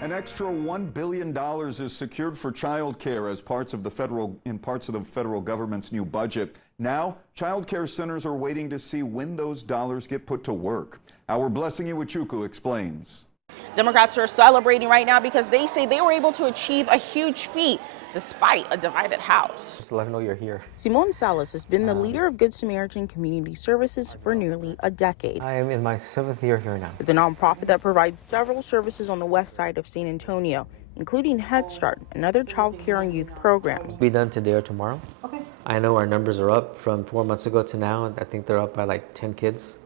An extra $1 billion is secured for childcare as parts of the federal government's new budget. Now, childcare centers are waiting to see when those dollars get put to work. Our Blessing Iwachuku explains. Democrats are celebrating right now because they say they were able to achieve a huge feat despite a divided House. Just let them know you're here. Simone Salas has been the leader of Good Samaritan Community Services for nearly a decade. I am in my 7th year here now. It's a nonprofit that provides several services on the west side of San Antonio, including Head Start and other child care and youth programs. Be done today or tomorrow. Okay. I know our numbers are up from 4 months ago to now. I think they're up by like 10 kids.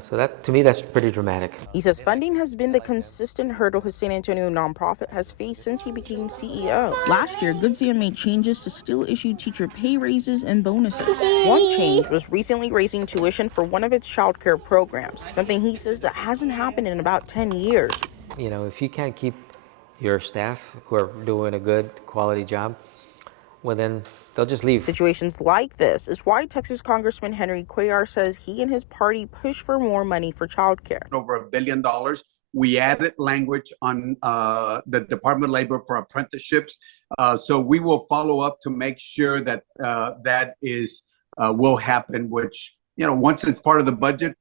So that, to me, that's pretty dramatic. He says funding has been the consistent hurdle his San Antonio nonprofit has faced since he became CEO. Last year, Good Sam made changes to still issue teacher pay raises and bonuses. One change was recently raising tuition for one of its child care programs, something he says that hasn't happened in about 10 years. If you can't keep your staff who are doing a good quality job, well, then they'll just leave. Situations like this is why Texas Congressman Henry Cuellar says he and his party push for more money for childcare. Over $1 billion. We added language on the Department of Labor for apprenticeships. So we will follow up to make sure that that will happen, which, once it's part of the budget,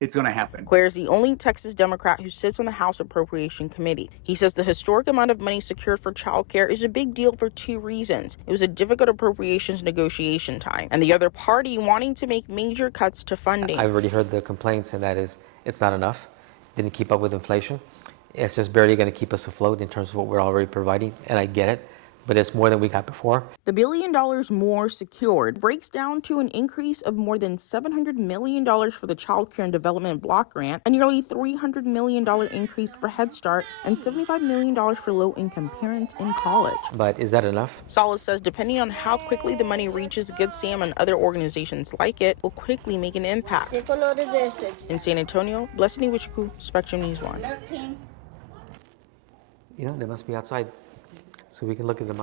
it's going to happen. Cuellar is the only Texas Democrat who sits on the House Appropriation Committee. He says the historic amount of money secured for child care is a big deal for two reasons. It was a difficult appropriations negotiation time, and the other party wanting to make major cuts to funding. I've already heard the complaints, and that is it's not enough. Didn't keep up with inflation. It's just barely going to keep us afloat in terms of what we're already providing, and I get it. But it's more than we got before. The $1 billion more secured breaks down to an increase of more than $700 million for the Child Care and Development Block Grant, a nearly $300 million increase for Head Start, and $75 million for low-income parents in college. But is that enough? Salas says depending on how quickly the money reaches Good Sam and other organizations like it, will quickly make an impact. In San Antonio, Blessing Iwachuku, Spectrum News 1. They must be outside. So we can look at them outside.